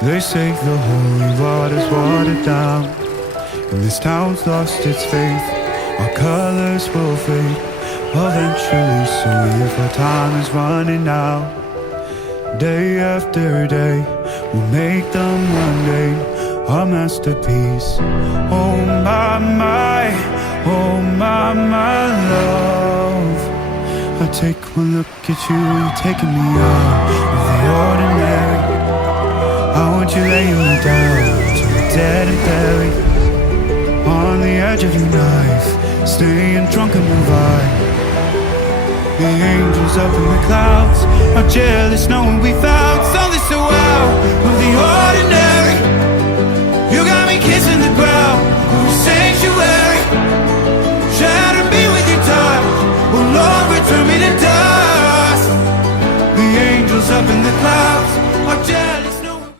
They say the holy water's watered down, and this town's lost its faith. Our colors will fade eventually, so if our time is running out, day after day, we'll make them one day a masterpiece. Oh my, oh my love. I take one look at you, you're taking me out of the ordinary. I want you laying me down to the dead and buried on the edge of your knife, staying drunk on your vibe. The angels up in the clouds are jealous knowing we found something so wow.